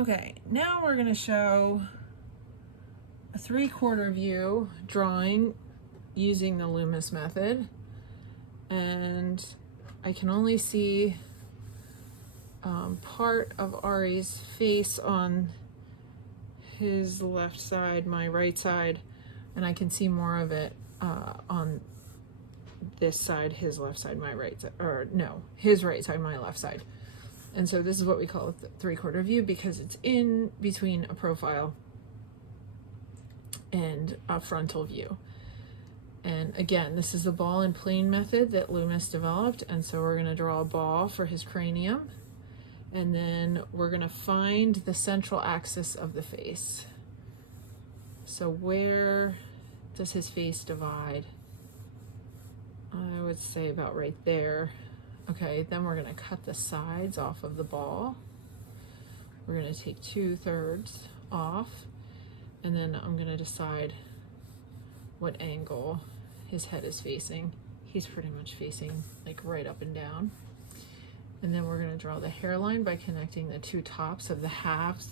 Okay, now we're going to show a 3/4 view drawing using the Loomis method, and I can only see part of Ari's face on his left side, my right side, and I can see more of it on this side, his left side, my right side, or no, his right side, my left side. And so this is what we call a 3/4 view because it's in between a profile and a frontal view. And again, this is the ball and plane method that Loomis developed. And so we're going to draw a ball for his cranium. And then we're going to find the central axis of the face. So where does his face divide? I would say about right there. Okay, then we're going to cut the sides off of the ball. We're going to take 2/3 off. And then I'm going to decide what angle his head is facing. He's pretty much facing like right up and down. And then we're going to draw the hairline by connecting the two tops of the halves.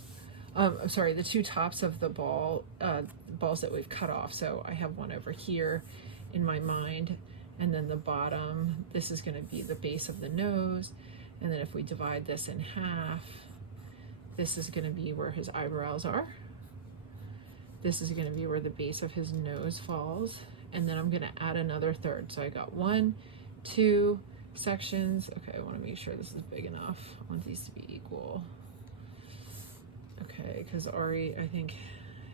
The two tops of the balls that we've cut off. So I have one over here in my mind, and then the bottom, this is going to be the base of the nose. And then if we divide this in half, this is going to be where his eyebrows are. This is going to be where the base of his nose falls. And then I'm going to add another third. So I got 1, 2 sections. Okay, I want to make sure this is big enough. I want these to be equal. Okay, because Ari, I think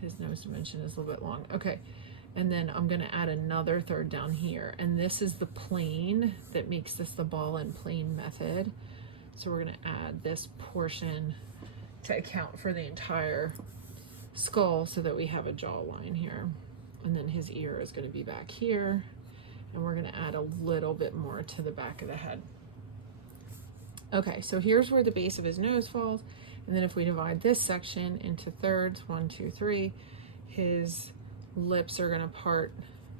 his nose dimension is a little bit long. Okay, and then I'm going to add another third down here. And this is the plane that makes this the ball and plane method. So we're going to add this portion to account for the entire skull so that we have a jawline here. And then his ear is going to be back here. And we're going to add a little bit more to the back of the head. Okay, so here's where the base of his nose falls. And then if we divide this section into thirds, 1, 2, 3, his lips are going to part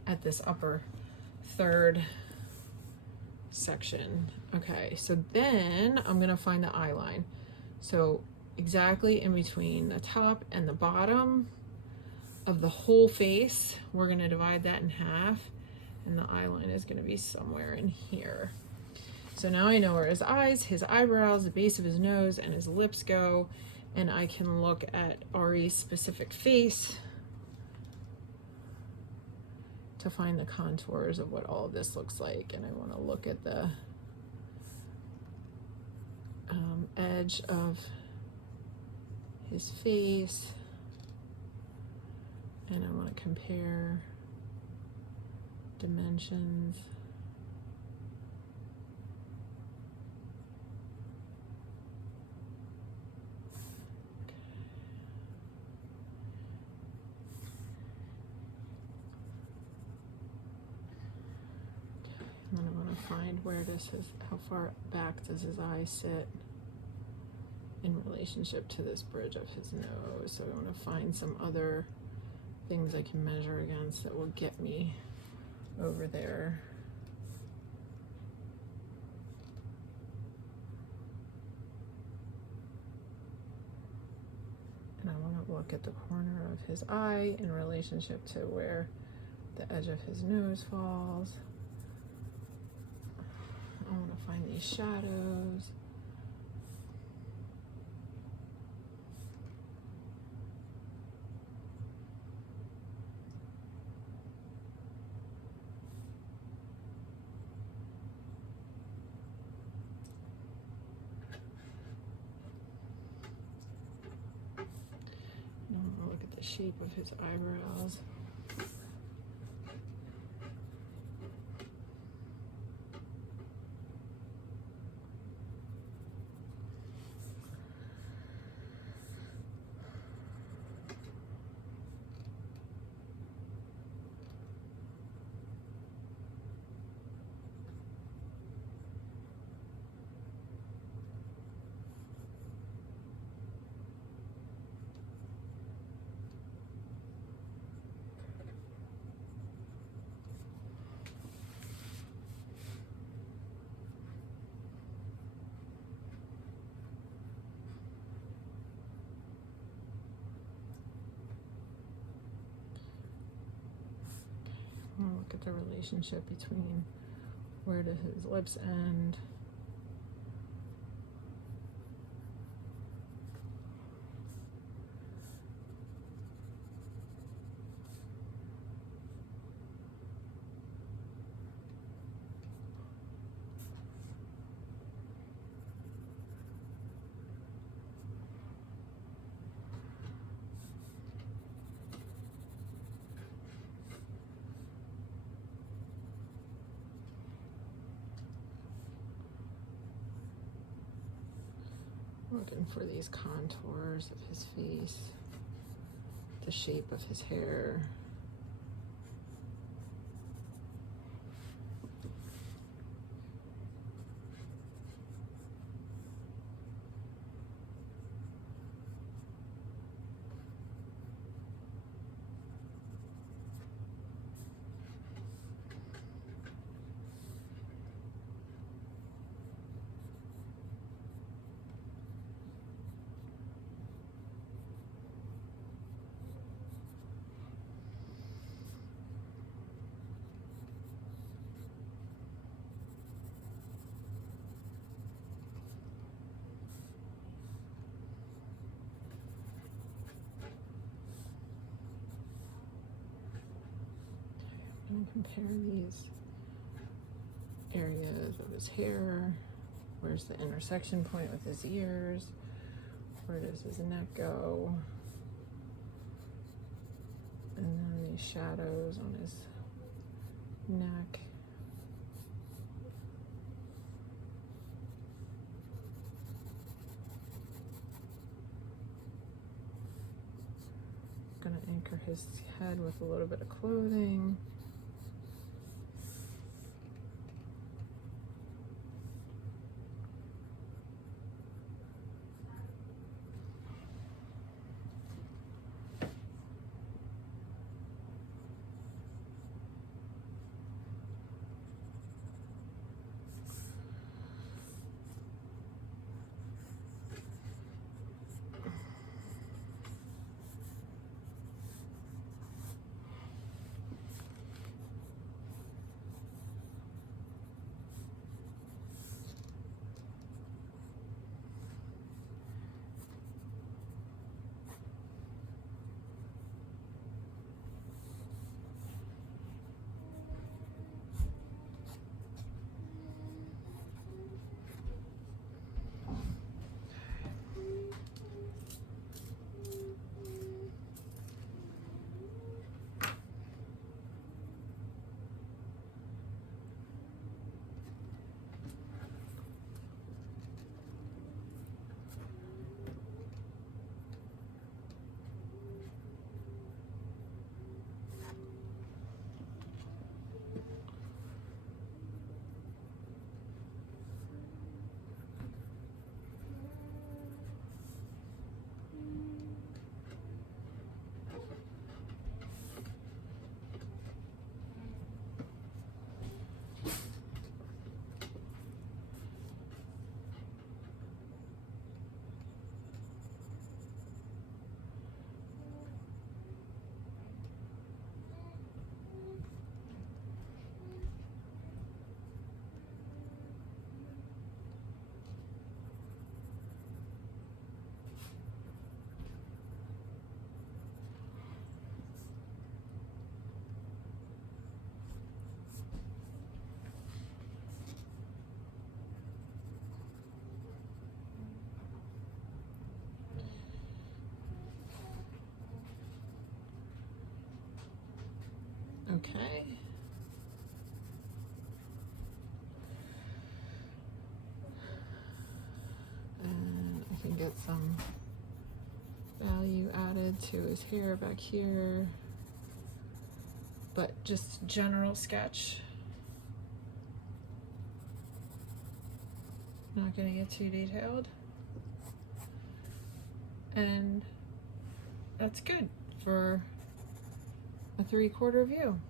at this upper third section. Okay, so then I'm going to find the eye line. So exactly in between the top and the bottom of the whole face, we're going to divide that in half. And the eye line is going to be somewhere in here. So now I know where his eyes, his eyebrows, the base of his nose, and his lips go. And I can look at Ari's specific face to find the contours of what all of this looks like. And I want to look at the edge of his face. And I want to compare dimensions. And then I want to find where this is, how far back does his eye sit in relationship to this bridge of his nose. So I want to find some other things I can measure against that will get me over there. And I want to look at the corner of his eye in relationship to where the edge of his nose falls. I want to find these shadows. Look at the shape of his eyebrows. at the relationship between where do his lips end. Looking for these contours of his face, the shape of his hair. And compare these areas of his hair. Where's the intersection point with his ears? Where does his neck go? And then these shadows on his neck. Gonna anchor his head with a little bit of clothing. Okay. And I can get some value added to his hair back here, but just general sketch. Not going to get too detailed. And that's good for a 3/4 view.